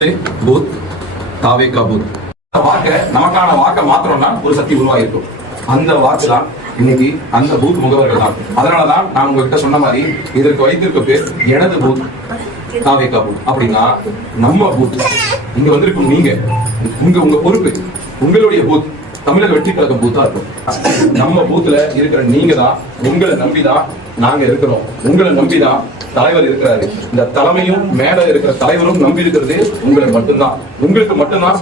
Booth தாவேகா booth நமக்கான வாக்க மாத்திரம்னா ஒரு சக்தி உருவாகிருக்கும். அந்த வாக்கு தான் இன்னைக்கு அந்த பூத் முகவர்கள் தான். அதனாலதான் நான் உங்ககிட்ட சொன்ன மாதிரி இதற்கு வைத்திருக்க பேர் எனது பூத் தாவேகா பூத். அப்படின்னா நம்ம பூத் இங்க வந்திருக்கும் நீங்க உங்க பொறுப்பு, உங்களுடைய பூத் தமிழக வெற்றி கழகம் பூத்தா இருக்கும். நம்ம பூத்துல இருக்கிற நீங்க தான், உங்களை நம்பிதான் நாங்க இருக்கிறோம், உங்களை நம்பிதான் தலைவர் இருக்கிறாரு. இந்த தலைமையும் மேல இருக்கிற தலைவரும் நம்பி இருக்கிறது உங்களை மட்டும்தான். உங்களுக்கு மட்டும்தான்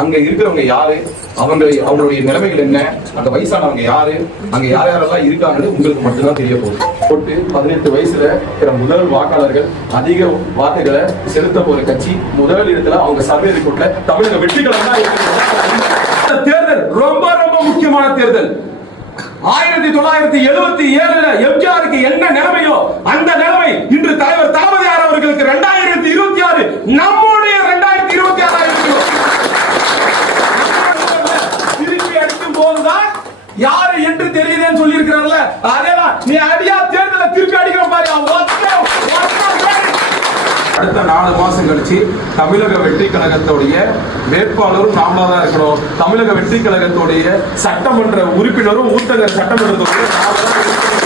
அங்க இருக்கிறவங்க யாரு, அவங்களுடைய நிலைமைகள் என்ன, அங்க வயசானவங்க யாரு, அங்க யார் யாரெல்லாம் இருக்காங்கன்னு உங்களுக்கு மட்டும்தான் தெரிய போகுது. 18 வயசுல இருக்கிற முதல் வாக்காளர்கள் அதிக வாக்குகளை செலுத்த போற கட்சி முதல் இடத்துல அவங்க சர்வே ரிப்போர்ட்ல தமிழக வெற்றி கழகம் தான். தேர்தல் ரொம்ப ரொம்ப முக்கியமான தேர்தல். 1977 எம்ஜிஆருக்கு என்ன நிலைமையோ அந்த நிலைமை இன்று தலைவர் தளபதியார் அவர்களுக்கு 2026 நம்முடைய 2026 திருப்பி அடிக்கும் போதுதான் யாரு என்று தெரியுதுன்னு சொல்லி இருக்கிறார்ல, அதேதான் நீ அடியா தேர்தலை திருப்பி அடிக்கிற மாதிரி. அடுத்த 4 மாசம் கழிச்சு தமிழக வெற்றி கழகத்துடைய வேட்பாளரும் நாமளா தான் இருக்கணும். தமிழக வெற்றி கழகத்துடைய சட்டமன்ற உறுப்பினரும் ஊத்தங்கர் சட்டமன்றத்துடைய